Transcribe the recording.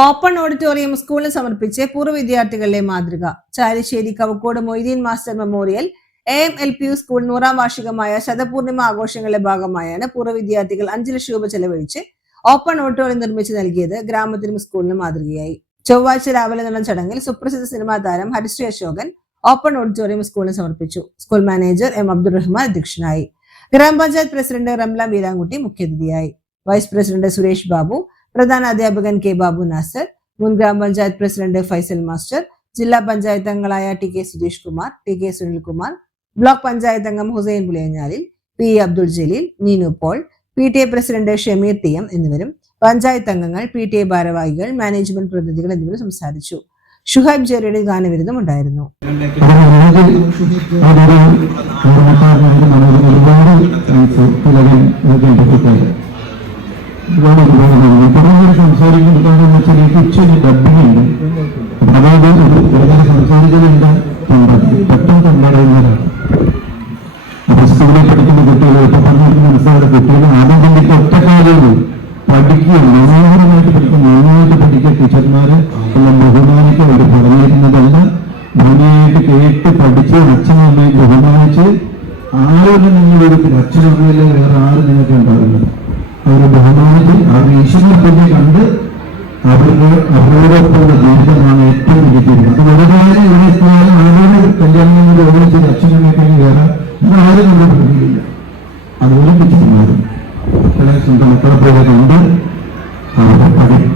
Open auditorium സ്കൂളിന് സമർപ്പിച്ച് പൂർവ്വ വിദ്യാർത്ഥികളുടെ മാതൃക. Chalissery Kavakkode Moideen master memorial AMLPU school 100ാം വാർഷികമായ ശതപൂർണിമ ആഘോഷങ്ങളുടെ ഭാഗമായാണ് പൂർവ്വ വിദ്യാർത്ഥികൾ 5 ലക്ഷം രൂപ ചെലവഴിച്ച് ഓപ്പൺ ഓഡിറ്റോറിയം നിർമ്മിച്ച് നൽകിയത്. ഗ്രാമത്തിനും സ്കൂളിനും മാതൃകയായി. ചൊവ്വാഴ്ച രാവിലെ നടന്ന ചടങ്ങിൽ സുപ്രസിദ്ധ സിനിമാ താരം ഹരിശ്രീ അശോകൻ ഓപ്പൺ ഓഡിറ്റോറിയം സ്കൂളിന് സമർപ്പിച്ചു. School manager M. അബ്ദുറഹ്മാൻ അധ്യക്ഷനായി. ഗ്രാമപഞ്ചായത്ത് പ്രസിഡന്റ് റംല വീരാൻകുട്ടി മുഖ്യാതിഥിയായി. വൈസ് പ്രസിഡന്റ് സുരേഷ് ബാബു, പ്രധാന അധ്യാപകൻ K. ബാബു നാസർ, മുൻ ഗ്രാമപഞ്ചായത്ത് പ്രസിഡന്റ് ഫൈസൽ മാസ്റ്റർ, ജില്ലാ പഞ്ചായത്ത് അംഗങ്ങളായ TK Sudheesh Kumar, TK Sunilkumar, block panchayat അംഗം Hussain Puliyanjalil, P. Abdul Jaleel, Neenu Paul, PTA president Shameer TM എന്നിവരും പഞ്ചായത്ത് അംഗങ്ങൾ, PTA ഭാരവാഹികൾ, മാനേജ്മെന്റ് പ്രതിനിധികൾ എന്നിവരും സംസാരിച്ചു. ഷുഹൈബ് ജെറിയുടെ ഗാനവിരുദ്ധം ഉണ്ടായിരുന്നു. സംസാരിക്കുന്നുണ്ടെന്ന് വെച്ചാൽ എനിക്ക് ഉച്ചയ്ക്ക് ഡബിങ് ഉണ്ട്. അതായത് സംസാരിക്കുന്നുണ്ട് പെട്ടെന്ന് ഉണ്ടാകുന്നവരാണ്. അപ്പൊ സ്കൂളിൽ പഠിക്കുന്ന കുട്ടികൾ, ഇപ്പൊ പറഞ്ഞിട്ട് മനസ്സിലാക്കുന്ന കുട്ടികൾ ആദ്യം തന്നെ ഒറ്റക്കാലുകൾ പഠിക്കുക, മനോഹരമായിട്ട് പഠിക്കുക, നന്നായിട്ട് പഠിക്കുക. ടീച്ചർമാര് എല്ലാം ബഹുമാനിക്കുക. അവർ പറഞ്ഞിരുന്നതല്ല, ഭംഗിയായിട്ട് കേട്ട് പഠിച്ച് അച്ഛനും അമ്മയും ബഹുമാനിച്ച് ആരോടും നിങ്ങളൊരു അച്ഛനമ്മയിലെ വേറെ ആരും നിങ്ങൾക്ക് ഉണ്ടാകുന്നത്. അവരെ ബഹുമാനിച്ച് അവർ ഈശ്വരനെ കണ്ട് അവരോടൊപ്പമുള്ള ജീവിതമാണ് ഏറ്റവും വിജയിക്കുന്നത്. അത് ഒരു കാര്യം ഇവിടെ എത്തിയാലും ആരോട് കല്യാണം ഓടിച്ചത് അച്ഛനമ്മയെ കഴിഞ്ഞ് വേറെ ആരും നമ്മൾ പഠിക്കില്ല. അത് ഒരുമിച്ച് മാറും. സ്വന്തം മക്കളെ പോലെ കണ്ട് അവർ പഠിച്ചു